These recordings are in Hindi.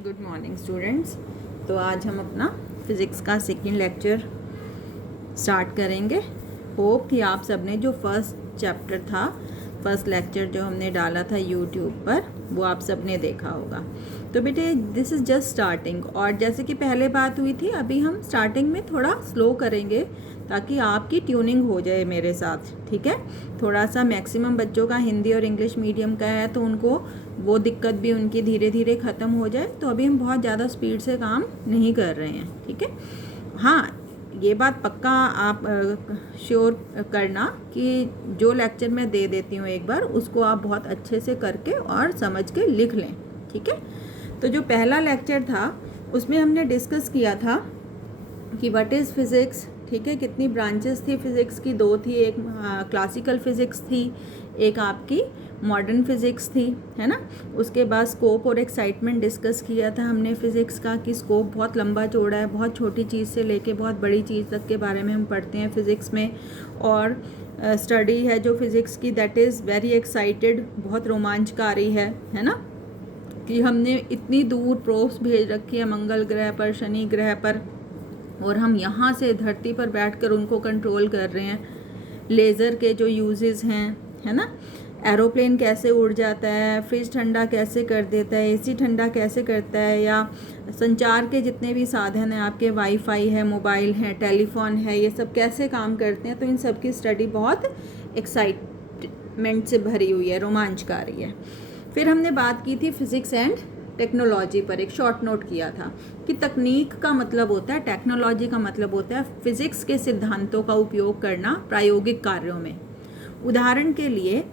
Good morning students. तो आज हम अपना फिज़िक्स का सेकेंड लेक्चर स्टार्ट करेंगे। होप कि आप सबने जो फर्स्ट लेक्चर जो हमने डाला था यूट्यूब पर वो आप सबने देखा होगा। तो बेटे दिस इज़ जस्ट स्टार्टिंग, और जैसे कि पहले बात हुई थी अभी हम स्टार्टिंग में थोड़ा स्लो करेंगे ताकि आपकी ट्यूनिंग हो जाए मेरे साथ, ठीक है। थोड़ा सा मैक्सिमम बच्चों का हिंदी और इंग्लिश मीडियम का है तो उनको वो दिक्कत भी उनकी धीरे धीरे ख़त्म हो जाए। तो अभी हम बहुत ज़्यादा स्पीड से काम नहीं कर रहे हैं, ठीक है। हाँ, ये बात पक्का आप श्योर करना कि जो लेक्चर मैं दे देती हूँ एक बार उसको आप बहुत अच्छे से करके और समझ के लिख लें, ठीक है। तो जो पहला लेक्चर था उसमें हमने डिस्कस किया था कि व्हाट इज़ फिज़िक्स, ठीक है। कितनी ब्रांचेस थी फिज़िक्स की, दो थी। एक क्लासिकल फ़िज़िक्स थी, एक आपकी मॉडर्न फिज़िक्स थी, है ना। उसके बाद स्कोप और एक्साइटमेंट डिस्कस किया था हमने फिज़िक्स का कि स्कोप बहुत लंबा चौड़ा है, बहुत छोटी चीज़ से लेके बहुत बड़ी चीज़ तक के बारे में हम पढ़ते हैं फ़िज़िक्स में। और स्टडी है जो फ़िज़िक्स की दैट इज़ वेरी एक्साइटेड, बहुत रोमांचकारी है ना, कि हमने इतनी दूर प्रोब्स भेज रखी है मंगल ग्रह पर, शनि ग्रह पर, और हम यहाँ से धरती पर बैठकर उनको कंट्रोल कर रहे हैं। लेज़र के जो यूजेस हैं, है ना, एरोप्लेन कैसे उड़ जाता है, फ्रिज ठंडा कैसे कर देता है, एसी ठंडा कैसे करता है, या संचार के जितने भी साधन हैं आपके, वाईफाई है, मोबाइल है, टेलीफोन है, ये सब कैसे काम करते हैं। तो इन सब की स्टडी बहुत एक्साइटमेंट से भरी हुई है, रोमांचकारी है। फिर हमने बात की थी फिज़िक्स एंड टेक्नोलॉजी पर, एक शॉर्ट नोट किया था कि तकनीक का मतलब होता है, टेक्नोलॉजी का मतलब होता है फिज़िक्स के सिद्धांतों का उपयोग करना प्रायोगिक कार्यों में। उदाहरण के लिए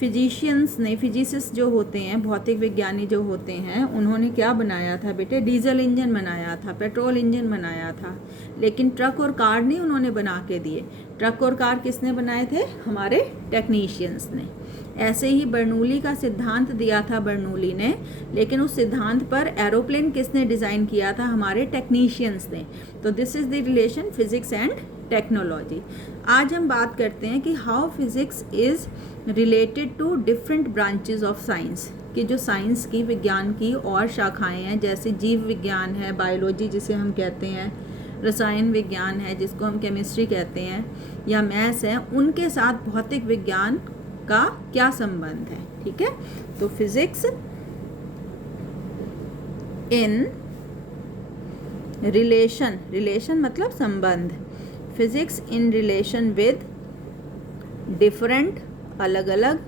फिजिसिस्ट जो होते हैं, भौतिक विज्ञानी जो होते हैं, उन्होंने क्या बनाया था बेटे, डीजल इंजन बनाया था, पेट्रोल इंजन बनाया था, लेकिन ट्रक और कार नहीं उन्होंने बना के दिए। ट्रक और कार किसने बनाए थे, हमारे टेक्नीशियंस ने। ऐसे ही बर्नूली का सिद्धांत दिया था बर्नूली ने, लेकिन उस सिद्धांत पर एरोप्लेन किसने डिज़ाइन किया था, हमारे टेक्नीशियंस ने। तो this is the relation physics and technology. आज हम बात करते हैं कि how physics is related to different branches of science, कि जो साइंस की, विज्ञान की और शाखाएं हैं, जैसे जीव विज्ञान है, बायोलॉजी जिसे हम कहते हैं, रसायन विज्ञान है जिसको हम केमिस्ट्री कहते हैं, या मैथ्स है, उनके साथ भौतिक विज्ञान का क्या संबंध है, ठीक है। तो फिजिक्स इन रिलेशन मतलब संबंध, physics in relation with different, अलग अलग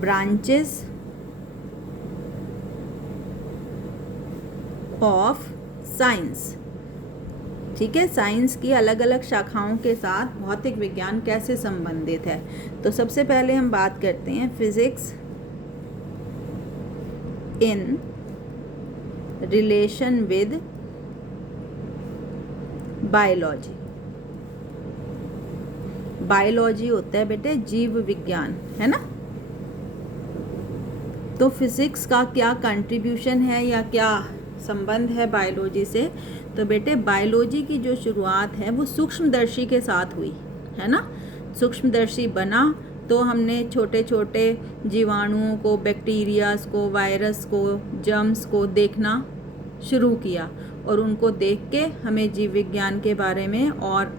ब्रांचेस ऑफ साइंस, ठीक है। साइंस की अलग अलग शाखाओं के साथ भौतिक विज्ञान कैसे संबंधित है। तो सबसे पहले हम बात करते हैं physics in relation with biology. Biology होता है बेटे जीव विज्ञान, है ना। तो फिजिक्स का क्या कंट्रीब्यूशन है या क्या संबंध है बायोलॉजी से। तो बेटे बायोलॉजी की जो शुरुआत है वो सूक्ष्मदर्शी के साथ हुई, है ना। सूक्ष्मदर्शी बना तो हमने छोटे छोटे जीवाणुओं को, बैक्टीरियाज को, वायरस को, जर्म्स को देखना शुरू किया, और उनको देख के हमें जीव विज्ञान के बारे में और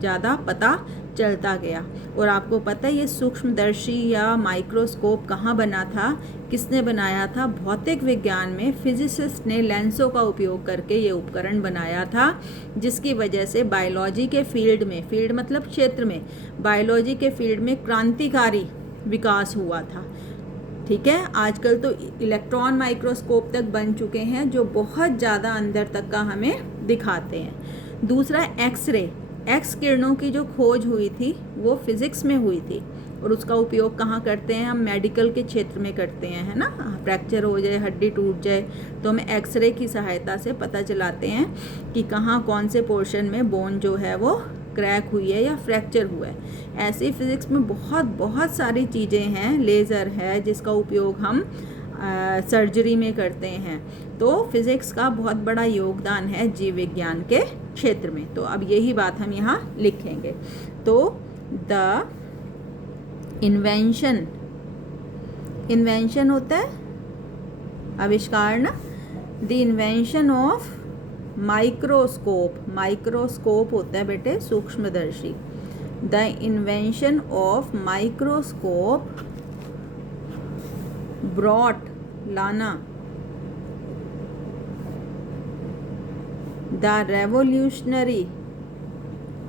ज़्यादा पता चलता गया। और आपको पता है ये सूक्ष्मदर्शी या माइक्रोस्कोप कहाँ बना था, किसने बनाया था, भौतिक विज्ञान में फिजिसिस्ट ने लेंसों का उपयोग करके ये उपकरण बनाया था, जिसकी वजह से बायोलॉजी के फील्ड में, फील्ड मतलब क्षेत्र में, बायोलॉजी के फील्ड में क्रांतिकारी विकास हुआ था, ठीक है। आजकल तो इलेक्ट्रॉन माइक्रोस्कोप तक बन चुके हैं जो बहुत ज़्यादा अंदर तक का हमें दिखाते हैं। दूसरा एक्सरे, एक्स किरणों की जो खोज हुई थी वो फिज़िक्स में हुई थी, और उसका उपयोग कहाँ करते हैं हम, मेडिकल के क्षेत्र में करते हैं, है ना। फ्रैक्चर हो जाए, हड्डी टूट जाए तो हम एक्सरे की सहायता से पता चलाते हैं कि कहाँ कौन से पोर्शन में बोन जो है वो क्रैक हुई है या फ्रैक्चर हुआ है। ऐसे ही फिज़िक्स में बहुत सारी चीज़ें हैं, लेज़र है जिसका उपयोग हम सर्जरी में करते हैं। तो फिज़िक्स का बहुत बड़ा योगदान है जीव विज्ञान के क्षेत्र में। तो अब यही बात हम यहाँ लिखेंगे। तो द इन्वेंशन होता है आविष्कार ना, the invention of microscope, microscope होता है बेटे सूक्ष्मदर्शी, the invention of microscope brought लाना द रेवोल्यूशनरी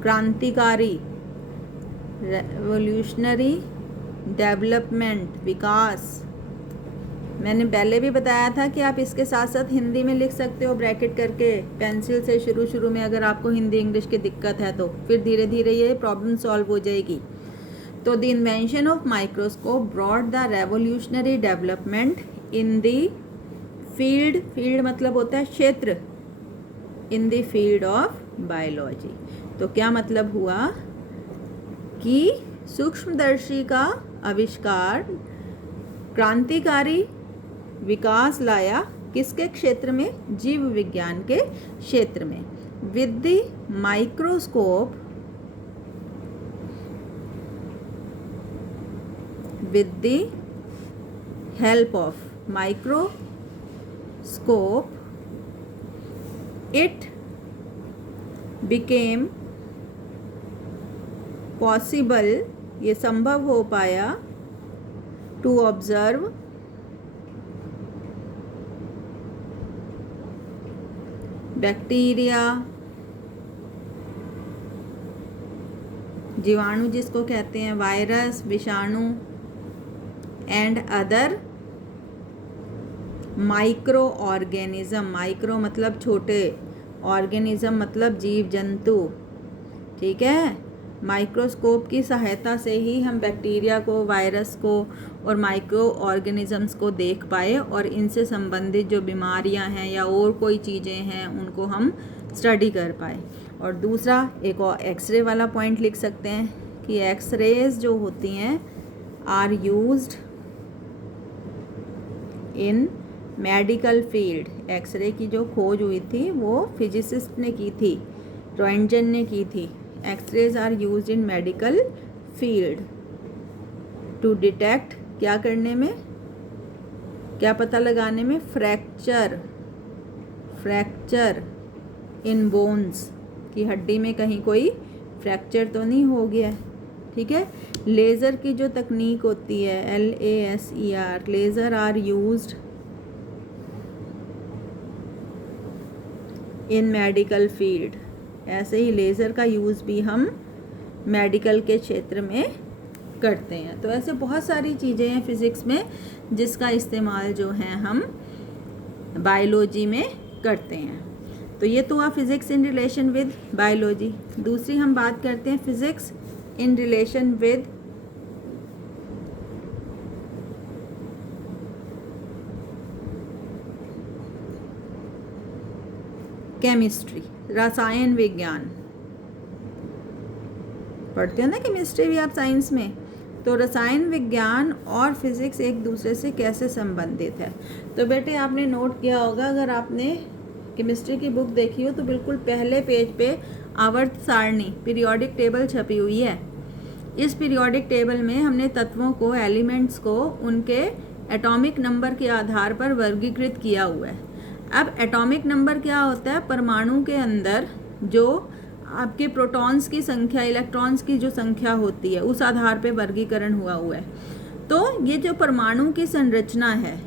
क्रांतिकारी, रेवोल्यूशनरी डेवलपमेंट विकास। मैंने पहले भी बताया था कि आप इसके साथ साथ हिंदी में लिख सकते हो ब्रैकेट करके पेंसिल से शुरू में, अगर आपको हिंदी इंग्लिश की दिक्कत है तो फिर धीरे धीरे ये प्रॉब्लम सॉल्व हो जाएगी। तो the invention of microscope brought the revolutionary development in the field, field मतलब होता है क्षेत्र, in the field of biology. तो क्या मतलब हुआ कि सूक्ष्मदर्शी का आविष्कार क्रांतिकारी विकास लाया किसके क्षेत्र में, जीव विज्ञान के क्षेत्र में। With the microscope, with the help of microscope it became possible, ये संभव हो पाया, टू ऑब्जर्व बैक्टीरिया, जीवाणु जिसको कहते हैं, वायरस, विषाणु, and other micro organism, micro मतलब छोटे, ऑर्गेनिज्म मतलब जीव जंतु, ठीक है। माइक्रोस्कोप की सहायता से ही हम बैक्टीरिया को, वायरस को और माइक्रो ऑर्गेनिजम्स को देख पाए और इनसे संबंधित जो बीमारियां हैं या और कोई चीज़ें हैं उनको हम स्टडी कर पाए। और दूसरा एक और एक्सरे वाला पॉइंट लिख सकते हैं कि एक्सरेज जो होती हैं are used in medical field. X-ray की जो खोज हुई थी वो फिजिसिस्ट ने की थी, रोएंटगन ने की थी। X-rays are used in medical field to detect, क्या करने में, क्या पता लगाने में, फ्रैक्चर, फ्रैक्चर इन बोन्स, की हड्डी में कहीं कोई फ्रैक्चर तो नहीं हो गया, ठीक है। लेज़र की जो तकनीक होती है, LASER, laser are used in medical field. ऐसे ही लेज़र का यूज़ भी हम मेडिकल के क्षेत्र में करते हैं। तो ऐसे बहुत सारी चीज़ें हैं फिज़िक्स में जिसका इस्तेमाल जो है हम बायोलॉजी में करते हैं। तो ये तो हुआ physics in relation with biology. दूसरी हम बात करते हैं physics in relation with chemistry, रसायन विज्ञान। पढ़ते हो ना केमिस्ट्री भी आप साइंस में। तो रसायन विज्ञान और फिज़िक्स एक दूसरे से कैसे संबंधित है। तो बेटे आपने नोट किया होगा, अगर आपने केमिस्ट्री की बुक देखी हो तो बिल्कुल पहले पेज पे आवर्त सारणी, पीरियोडिक टेबल छपी हुई है। इस पीरियोडिक टेबल में हमने तत्वों को, एलिमेंट्स को उनके एटॉमिक नंबर के आधार पर वर्गीकृत किया हुआ है। अब एटॉमिक नंबर क्या होता है, परमाणु के अंदर जो आपके प्रोटॉन्स की संख्या, इलेक्ट्रॉन्स की जो संख्या होती है उस आधार पे वर्गीकरण हुआ है। तो ये जो परमाणु की संरचना है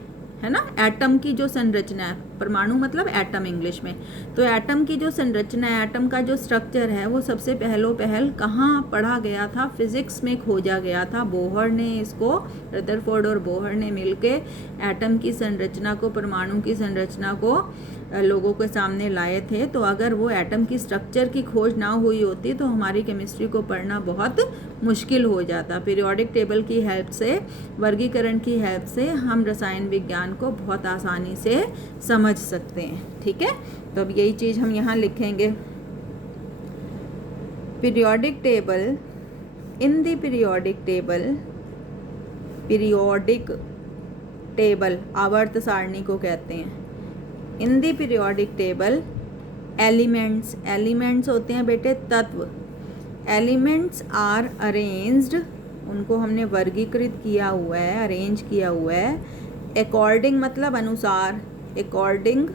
ना, एटम की जो संरचना है, परमाणु मतलब एटम इंग्लिश में, तो एटम की जो संरचना है, एटम का जो स्ट्रक्चर है वो सबसे पहल कहाँ पढ़ा गया था, फिज़िक्स में खोजा गया था। बोहर ने इसको, रदरफोर्ड और बोहर ने मिलके एटम की संरचना को, परमाणु की संरचना को लोगों के सामने लाए थे। तो अगर वो एटम की स्ट्रक्चर की खोज ना हुई होती तो हमारी केमिस्ट्री को पढ़ना बहुत मुश्किल हो जाता। पीरियोडिक टेबल की हेल्प से, वर्गीकरण की हेल्प से हम रसायन विज्ञान को बहुत आसानी से समझ सकते हैं, ठीक है। तो अब यही चीज़ हम यहाँ लिखेंगे, periodic table, in the periodic table, periodic table आवर्त सारणी को कहते हैं। In the periodic table elements, elements होते हैं बेटे तत्व, एलिमेंट्स आर अरेंज्ड, उनको हमने वर्गीकृत किया हुआ है, अरेंज किया हुआ है अकॉर्डिंग मतलब अनुसार, according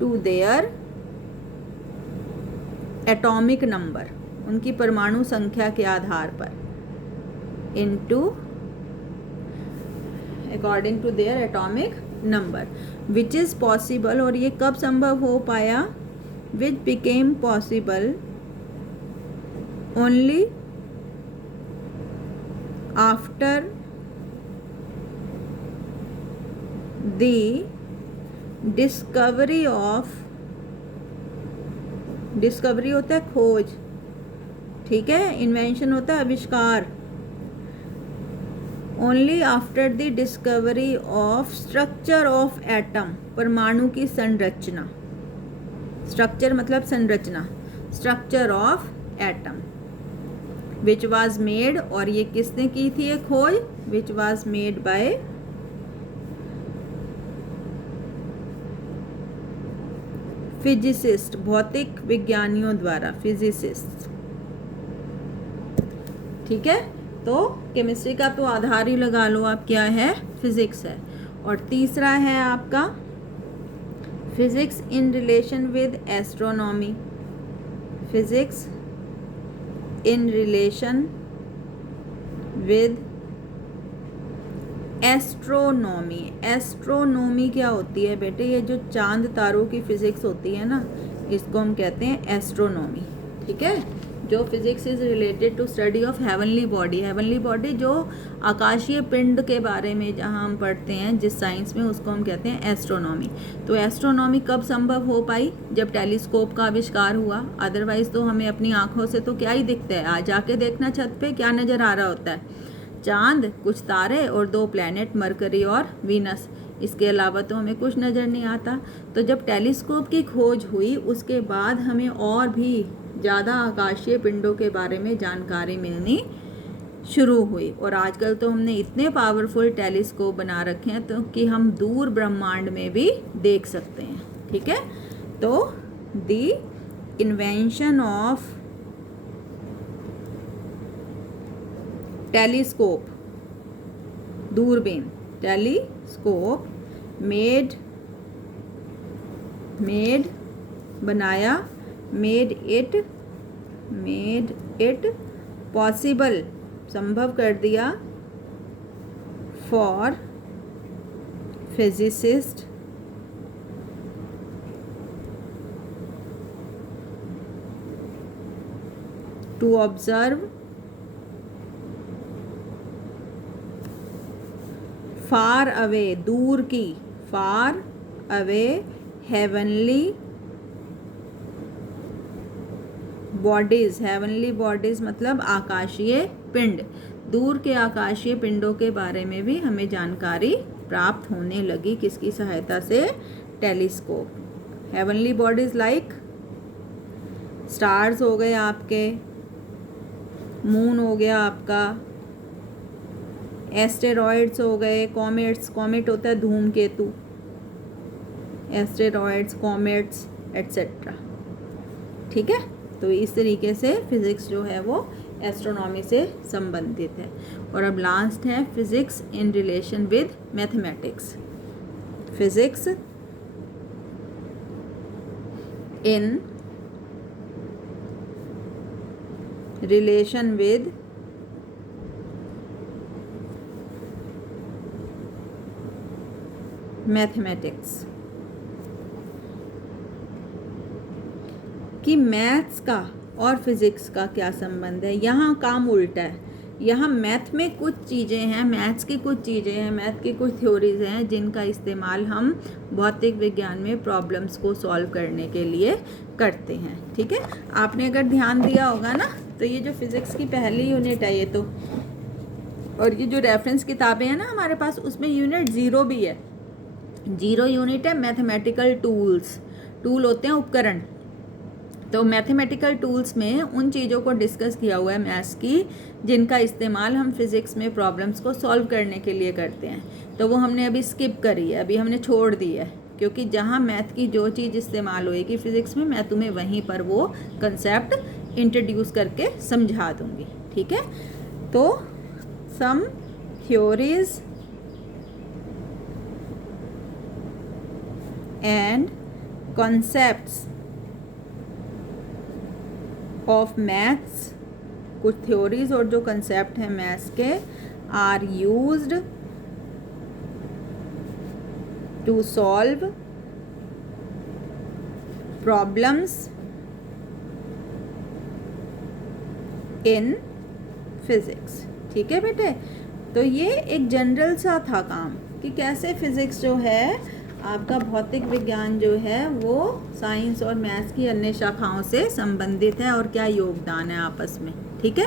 to their atomic number, उनकी परमाणु संख्या के आधार पर, into according to their atomic number, which is possible, और ये कब संभव हो पाया, which became possible only after the discovery of, discovery होता है खोज, ठीक है, इन्वेंशन होता है आविष्कार, only after the discovery of structure of atom, परमाणु की संरचना, स्ट्रक्चर मतलब संरचना, structure of atom, which was made, और ये किसने की थी ये खोज, विच वाज मेड बाय फिजिसिस्ट, भौतिक विज्ञानियों द्वारा, फिजिसिस्ट, ठीक है। तो केमिस्ट्री का तो आधार ही लगा लो आप, क्या है, फिजिक्स है। और तीसरा है आपका physics in relation with astronomy, physics in relation with astronomy. Astronomy क्या होती है बेटे, ये जो चांद तारों की फिजिक्स होती है ना, इसको हम कहते हैं एस्ट्रोनॉमी, ठीक है। जो physics is related to study of heavenly body, heavenly body जो आकाशीय पिंड के बारे में जहाँ हम पढ़ते हैं जिस साइंस में, उसको हम कहते हैं एस्ट्रोनॉमी। तो एस्ट्रोनॉमी कब संभव हो पाई, जब टेलीस्कोप का आविष्कार हुआ, अदरवाइज तो हमें अपनी आंखों से तो क्या ही दिखता है, आज जाके देखना छत पे क्या नज़र आ रहा होता है, चांद, कुछ तारे और 2 प्लैनेट मरकरी और वीनस, इसके अलावा तो हमें कुछ नज़र नहीं आता। तो जब टेलीस्कोप की खोज हुई उसके बाद हमें और भी ज़्यादा आकाशीय पिंडों के बारे में जानकारी मिलनी शुरू हुई, और आजकल तो हमने इतने पावरफुल टेलीस्कोप बना रखे हैं तो कि हम दूर ब्रह्मांड में भी देख सकते हैं, ठीक है। तो द इन्वेंशन ऑफ टेलीस्कोप, दूरबीन, टेलीस्कोप, मेड बनाया, मेड इट पॉसिबल, संभव कर दिया, for physicist to observe far away, दूर की, far away heavenly bodies, heavenly bodies मतलब आकाशीय पिंड, दूर के आकाशीय पिंडों के बारे में भी हमें जानकारी प्राप्त होने लगी, किसकी सहायता से, telescope. Heavenly bodies like stars हो गए आपके, मून हो गया आपका, एस्टेरॉयड्स हो गए, कॉमेट्स, कॉमेट होता है धूमकेतु, एस्टेरॉयड्स, कॉमेट्स एट्सेट्रा, ठीक है। तो इस तरीके से फिज़िक्स जो है वो एस्ट्रोनॉमी से संबंधित है। और अब लास्ट है physics in relation with mathematics, physics in relation with mathematics, कि मैथ्स का और फिज़िक्स का क्या संबंध है। यहाँ काम उल्टा है, यहाँ मैथ में कुछ चीज़ें हैं, मैथ्स की कुछ चीज़ें हैं, मैथ की कुछ थ्योरीज हैं जिनका इस्तेमाल हम भौतिक विज्ञान में प्रॉब्लम्स को सॉल्व करने के लिए करते हैं, ठीक है। आपने अगर ध्यान दिया होगा ना, तो ये जो फिज़िक्स की पहली यूनिट है ये तो, और ये जो रेफरेंस किताबें हैं ना हमारे पास, उसमें यूनिट 0 भी है, 0 यूनिट है मैथमेटिकल टूल्स, टूल होते हैं उपकरण। तो मैथमेटिकल टूल्स में उन चीज़ों को डिस्कस किया हुआ है मैथ्स की, जिनका इस्तेमाल हम फिज़िक्स में प्रॉब्लम्स को सॉल्व करने के लिए करते हैं। तो वो हमने अभी स्किप करी है, अभी हमने छोड़ दी है, क्योंकि जहाँ मैथ की जो चीज़ इस्तेमाल होएगी फिज़िक्स में, मैं तुम्हें वहीं पर वो कंसेप्ट इंट्रोड्यूस करके समझा दूँगी, ठीक है। तो some theories and concepts of maths, कुछ थ्योरीज और जो कंसेप्ट हैं मैथ्स के are used to solve problems in physics. ठीक है बेटे, तो ये एक जनरल सा था काम कि कैसे फिजिक्स जो है आपका भौतिक विज्ञान जो है वो साइंस और मैथ्स की अन्य शाखाओं से संबंधित है और क्या योगदान है आपस में। ठीक है,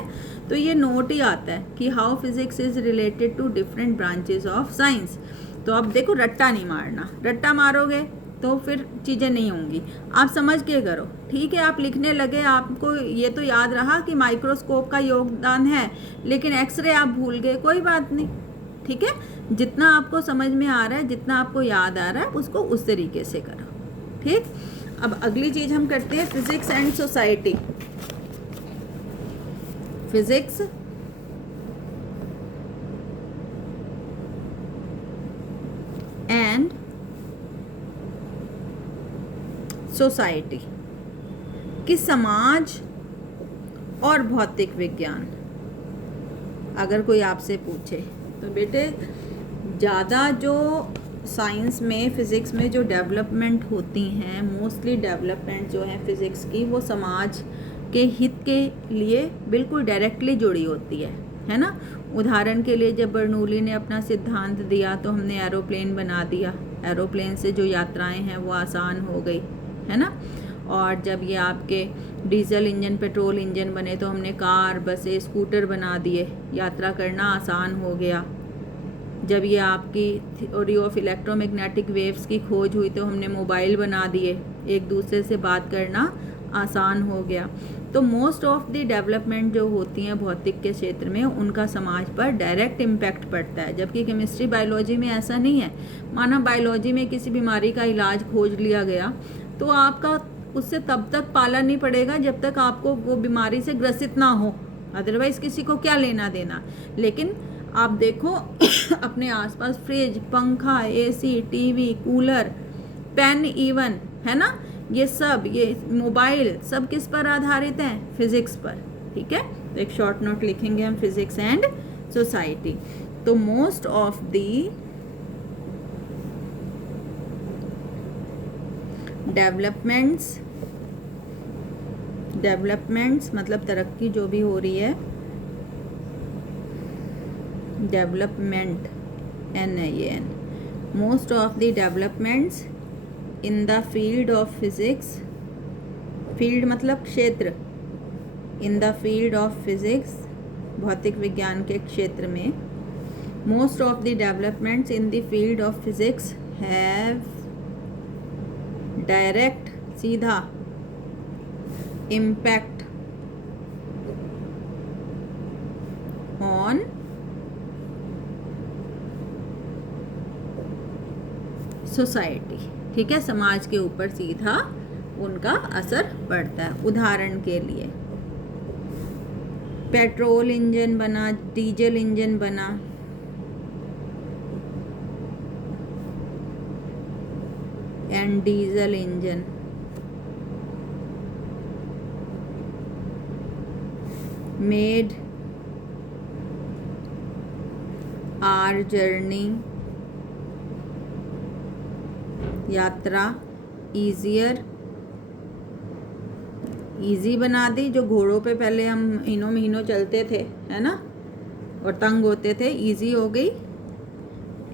तो ये नोट ही आता है कि how physics is related to different branches of science. तो अब देखो, रट्टा नहीं मारना, रट्टा मारोगे तो फिर चीज़ें नहीं होंगी, आप समझ के करो। ठीक है, आप लिखने लगे, आपको ये तो याद रहा कि माइक्रोस्कोप का योगदान है, लेकिन एक्सरे आप भूल गए, कोई बात नहीं। ठीक है, जितना आपको समझ में आ रहा है, जितना आपको याद आ रहा है, उसको उस तरीके से करो। ठीक, अब अगली चीज़ हम करते हैं physics and society. Physics and society कि समाज और भौतिक विज्ञान अगर कोई आपसे पूछे तो बेटे ज़्यादा जो साइंस में फिज़िक्स में जो डेवलपमेंट होती हैं, मोस्टली डेवलपमेंट जो है फिज़िक्स की, वो समाज के हित के लिए बिल्कुल डायरेक्टली जुड़ी होती है ना। उदाहरण के लिए जब बर्नौली ने अपना सिद्धांत दिया तो हमने एरोप्लेन बना दिया, एरोप्लेन से जो यात्राएं हैं वो आसान हो गई, है ना। और जब ये आपके डीजल इंजन पेट्रोल इंजन बने तो हमने कार बसें स्कूटर बना दिए, यात्रा करना आसान हो गया। जब ये आपकी थ्योरी ऑफ इलेक्ट्रोमैग्नेटिक वेव्स की खोज हुई तो हमने मोबाइल बना दिए, एक दूसरे से बात करना आसान हो गया। तो मोस्ट ऑफ द डेवलपमेंट जो होती हैं भौतिक के क्षेत्र में, उनका समाज पर डायरेक्ट इम्पैक्ट पड़ता है, जबकि केमिस्ट्री बायोलॉजी में ऐसा नहीं है। माना बायोलॉजी में किसी बीमारी का इलाज खोज लिया गया तो आपका उससे तब तक पाला नहीं पड़ेगा जब तक आपको वो बीमारी से ग्रसित ना हो, अदरवाइज किसी को क्या लेना देना। लेकिन आप देखो अपने आसपास फ्रिज, पंखा, AC, TV, cooler, pen even, है ना, ये सब, ये मोबाइल, सब किस पर आधारित हैं? फिजिक्स पर। ठीक है, तो एक शॉर्ट नोट लिखेंगे हम, फिजिक्स एंड सोसाइटी। तो मोस्ट ऑफ दी डेवलपमेंट्स मतलब तरक्की जो भी हो रही है, development NIAN, most of the developments in the field of physics, field मतलब क्षेत्र, in the field of physics भौतिक विज्ञान के क्षेत्र में, most of the developments in the field of physics have direct, सीधा, इम्पैक्ट ऑन सोसाइटी। ठीक है, समाज के ऊपर सीधा उनका असर पड़ता है। उदाहरण के लिए पेट्रोल इंजन बना, डीजल इंजन बना, and diesel engine made our journey, यात्रा ईजियर, ईजी बना दी। जो घोड़ों पे पहले हम महीनों चलते थे, है ना, और तंग होते थे, ईजी हो गई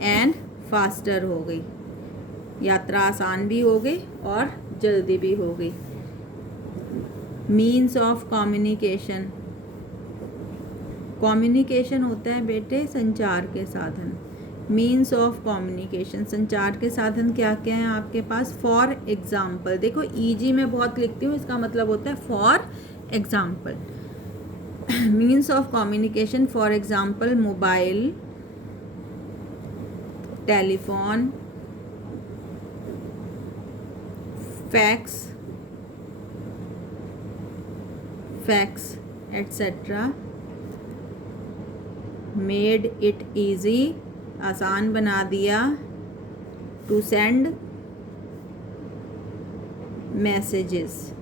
एंड फास्टर हो गई, यात्रा आसान भी हो गई और जल्दी भी हो गई। मीन्स ऑफ कम्युनिकेशन, कम्युनिकेशन होता है बेटे संचार के साधन। मीन्स ऑफ कम्युनिकेशन, संचार के साधन क्या क्या हैं आपके पास? फॉर एग्जाम्पल, देखो ईजी में बहुत लिखती हूँ, इसका मतलब होता है for example. Means of communication, for example mobile, telephone, fax etcetera. Made it easy, आसान बना दिया। टू सेंड, मैसेजेस,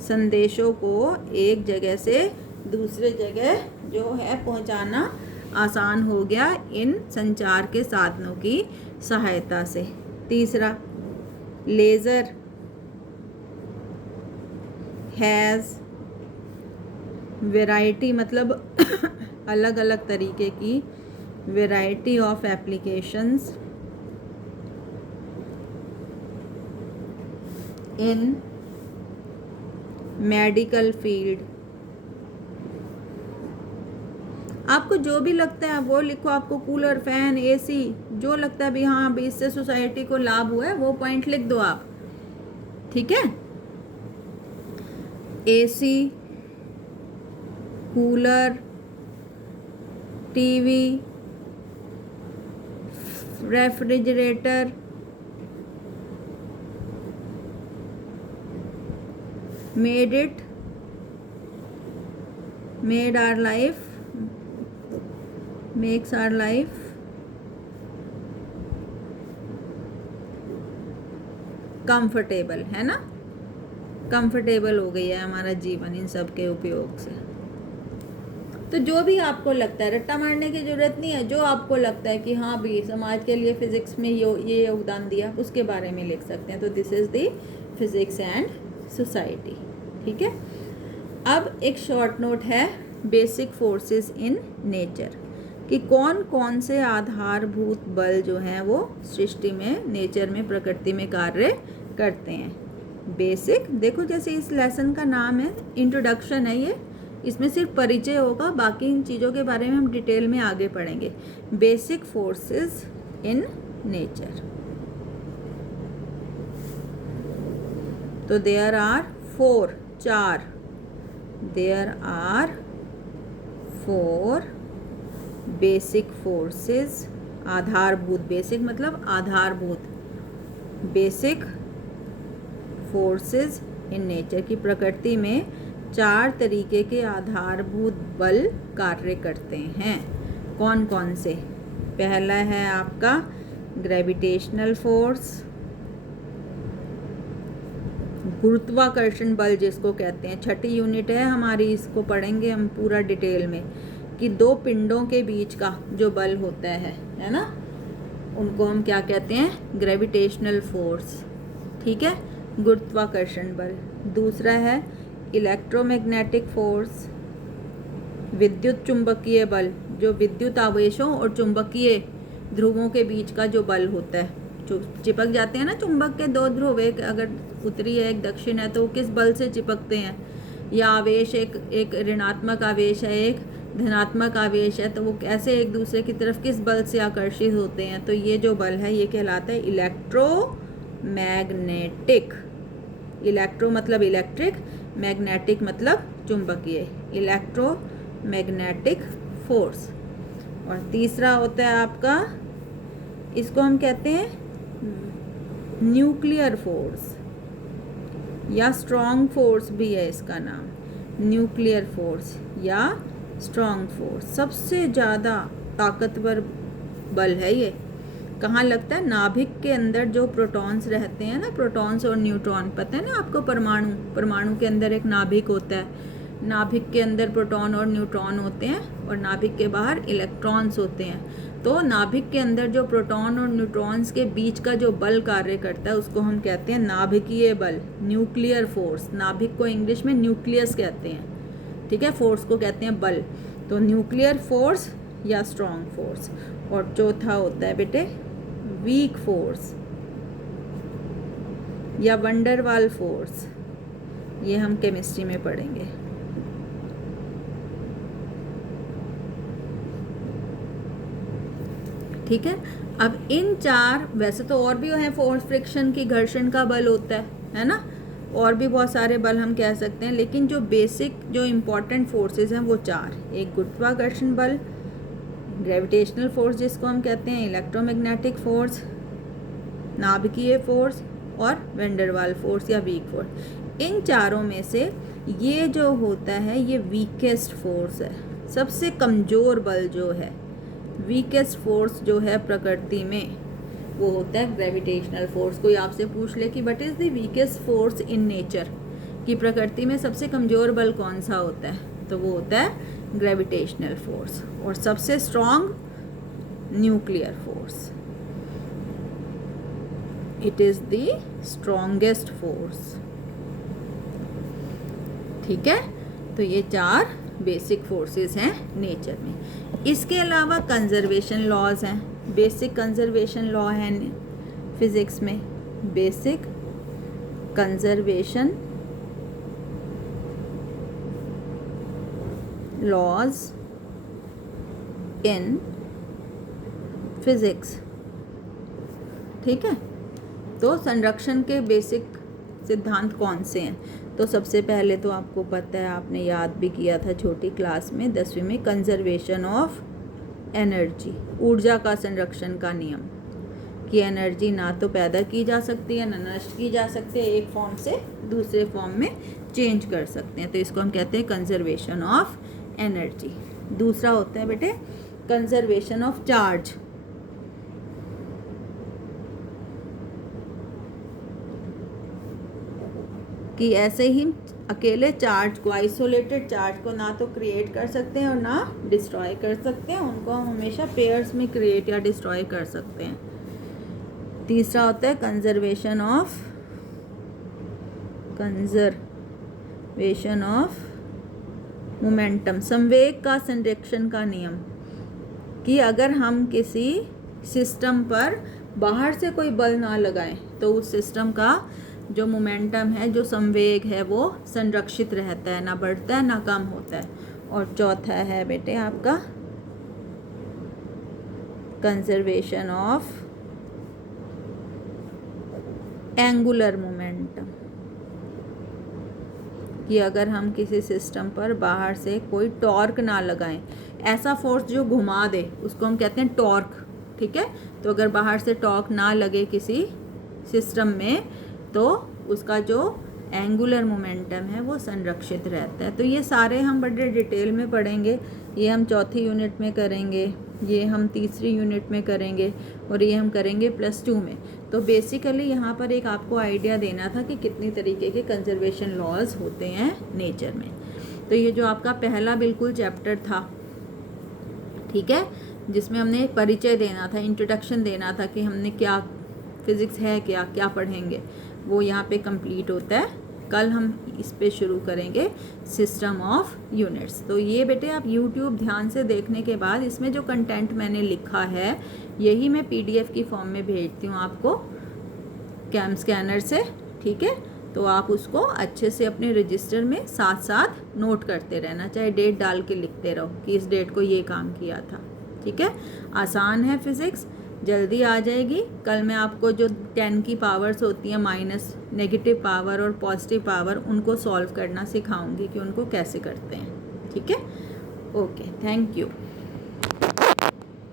संदेशों को एक जगह से दूसरे जगह जो है पहुंचाना आसान हो गया इन संचार के साधनों की सहायता से। तीसरा, लेज़र हैज़ वैरायटी, मतलब अलग अलग तरीके की variety of applications in medical field. आपको जो भी लगता है वो लिखो, आपको कूलर, फैन, एसी जो लगता है भी हाँ भी इससे सोसाइटी को लाभ हुआ है वो पॉइंट लिख दो आप, ठीक है। AC, cooler, TV, refrigerator, made our life, makes our life comfortable, है ना। कंफर्टेबल हो गई है हमारा जीवन इन सब के उपयोग से। तो जो भी आपको लगता है, रट्टा मारने की ज़रूरत नहीं है, जो आपको लगता है कि हाँ भी समाज के लिए फिज़िक्स में ये योगदान दिया, उसके बारे में लिख सकते हैं। तो this is the physics and society, ठीक है। अब एक शॉर्ट नोट है बेसिक फोर्सेस इन नेचर, कि कौन कौन से आधारभूत बल जो हैं वो सृष्टि में, नेचर में, प्रकृति में कार्य करते हैं। बेसिक, देखो जैसे इस लेसन का नाम है, इंट्रोडक्शन है ये, इसमें सिर्फ परिचय होगा, बाकी इन चीज़ों के बारे में हम डिटेल में आगे पढ़ेंगे। बेसिक फोर्सेस इन नेचर, तो there are 4 there are 4 basic forces, आधारभूत, बेसिक मतलब आधारभूत, बेसिक फोर्सेस इन नेचर, की प्रकृति में 4 तरीके के आधारभूत बल कार्य करते हैं। कौन कौन से? पहला है आपका ग्रेविटेशनल फोर्स, गुरुत्वाकर्षण बल जिसको कहते हैं, 6ठी यूनिट है हमारी, इसको पढ़ेंगे हम पूरा डिटेल में, कि 2 पिंडों के बीच का जो बल होता है ना, उनको हम क्या कहते हैं? ग्रेविटेशनल फोर्स, ठीक है, गुरुत्वाकर्षण बल। दूसरा है इलेक्ट्रोमैग्नेटिक फोर्स, विद्युत चुंबकीय बल, जो विद्युत आवेशों और चुंबकीय ध्रुवों के बीच का जो बल होता है, जो चिपक जाते हैं ना चुंबक के 2 ध्रुव, एक अगर उत्तरी है एक दक्षिण है, तो किस बल से चिपकते हैं? या आवेश एक ऋणात्मक आवेश है, एक धनात्मक आवेश है, तो वो कैसे एक दूसरे की तरफ किस बल से आकर्षित होते हैं? तो ये जो बल है ये कहलाता है इलेक्ट्रोमैग्नेटिक। इलेक्ट्रो मतलब इलेक्ट्रिक, मैग्नेटिक मतलब चुंबकीय, इलेक्ट्रोमैग्नेटिक फोर्स। और तीसरा होता है आपका, इसको हम कहते हैं न्यूक्लियर फोर्स, या स्ट्रॉन्ग फोर्स भी है इसका नाम, न्यूक्लियर फोर्स या स्ट्रॉन्ग फोर्स। सबसे ज़्यादा ताकतवर बल है ये। कहाँ लगता है? नाभिक के अंदर जो प्रोटॉन्स रहते हैं ना, प्रोटॉन्स और न्यूट्रॉन, पता है ना आपको, परमाणु के अंदर एक नाभिक होता है, नाभिक के अंदर प्रोटॉन और न्यूट्रॉन होते हैं और नाभिक के बाहर इलेक्ट्रॉन्स होते हैं। तो नाभिक के अंदर जो प्रोटॉन और न्यूट्रॉन्स के बीच का जो बल कार्य करता है उसको हम कहते हैं नाभिकीय बल, न्यूक्लियर फोर्स। नाभिक को इंग्लिश में न्यूक्लियस कहते हैं, ठीक है, फोर्स को कहते हैं बल। तो न्यूक्लियर फोर्स या स्ट्रॉन्ग फोर्स। और चौथा होता है बेटे वीक फोर्स या वंडरवाल फोर्स, ये हम केमिस्ट्री में पढ़ेंगे। ठीक है। अब इन 4, वैसे तो और भी हैं फोर्स, फ्रिक्शन की, घर्षण का बल होता है ना, और भी बहुत सारे बल हम कह सकते हैं, लेकिन जो बेसिक जो इम्पोर्टेंट फोर्सेस हैं वो 4, एक गुरुत्वाकर्षण बल, ग्रेविटेशनल फोर्स जिसको हम कहते हैं, इलेक्ट्रोमैग्नेटिक फोर्स, नाभिकीय फोर्स और वेंडरवाल फोर्स या वीक फोर्स। इन चारों में से ये जो होता है ये वीकेस्ट फोर्स है, सबसे कमज़ोर बल जो है, वीकेस्ट फोर्स जो है प्रकृति में वो होता है ग्रेविटेशनल फोर्स। कोई आपसे पूछ ले कि what is the weakest force in nature, कि प्रकृति में सबसे कमज़ोर बल कौन सा होता है, तो वो होता है ग्रेविटेशनल फोर्स। और सबसे strong nuclear force, it is the strongest force. ठीक है, तो ये 4 बेसिक फोर्सेस हैं नेचर में। इसके अलावा कंजर्वेशन लॉज हैं, बेसिक कंजर्वेशन लॉ है फिज़िक्स में, basic conservation laws in physics. ठीक है, तो संरक्षण के बेसिक सिद्धांत कौन से हैं? तो सबसे पहले तो आपको पता है, आपने याद भी किया था छोटी क्लास में 10वीं में, कंजर्वेशन ऑफ एनर्जी, ऊर्जा का संरक्षण का नियम, कि एनर्जी ना तो पैदा की जा सकती है ना नष्ट की जा सकती है, एक फॉर्म से दूसरे फॉर्म में चेंज कर सकते हैं, तो इसको हम कहते हैं कंजर्वेशन ऑफ एनर्जी। दूसरा होता है बेटे कंजर्वेशन ऑफ चार्ज, कि ऐसे ही अकेले चार्ज को, आइसोलेटेड चार्ज को ना तो क्रिएट कर सकते हैं और ना डिस्ट्रॉय कर सकते हैं, उनको हम हमेशा पेयर्स में क्रिएट या डिस्ट्रॉय कर सकते हैं। तीसरा होता है कंजर्वेशन ऑफ मोमेंटम, संवेग का संरक्षण का नियम, कि अगर हम किसी सिस्टम पर बाहर से कोई बल ना लगाएं तो उस सिस्टम का जो मोमेंटम है, जो संवेग है, वो संरक्षित रहता है, ना बढ़ता है ना कम होता है। और चौथा है बेटे आपका कंजर्वेशन ऑफ एंगुलर मोमेंटम, कि अगर हम किसी सिस्टम पर बाहर से कोई टॉर्क ना लगाएं, ऐसा फोर्स जो घुमा दे उसको हम कहते हैं टॉर्क। ठीक है, तो अगर बाहर से टॉर्क ना लगे किसी सिस्टम में तो उसका जो एंगुलर मोमेंटम है वो संरक्षित रहता है। तो ये सारे हम बड़े डिटेल में पढ़ेंगे, ये हम चौथी यूनिट में करेंगे, ये हम तीसरी यूनिट में करेंगे और ये हम करेंगे +2 में। तो बेसिकली यहाँ पर एक आपको आइडिया देना था कि कितनी तरीके के कंजर्वेशन लॉज होते हैं नेचर में। तो ये जो आपका पहला बिल्कुल चैप्टर था, ठीक है, जिसमें हमने परिचय देना था, इंट्रोडक्शन देना था कि हमने क्या, फिज़िक्स है क्या, क्या पढ़ेंगे, वो यहाँ पे कंप्लीट होता है। कल हम इस पे शुरू करेंगे सिस्टम ऑफ यूनिट्स। तो ये बेटे आप YouTube ध्यान से देखने के बाद इसमें जो कंटेंट मैंने लिखा है यही मैं PDF की फॉर्म में भेजती हूँ आपको कैम स्कैनर से। ठीक है, तो आप उसको अच्छे से अपने रजिस्टर में साथ साथ नोट करते रहना, चाहे डेट डाल के लिखते रहो कि इस डेट को ये काम किया था। ठीक है, आसान है फिज़िक्स, जल्दी आ जाएगी। कल मैं आपको जो 10 की पावर्स होती हैं, माइनस, नेगेटिव पावर और पॉजिटिव पावर, उनको सॉल्व करना सिखाऊंगी कि उनको कैसे करते हैं। ठीक है, ओके, थैंक यू।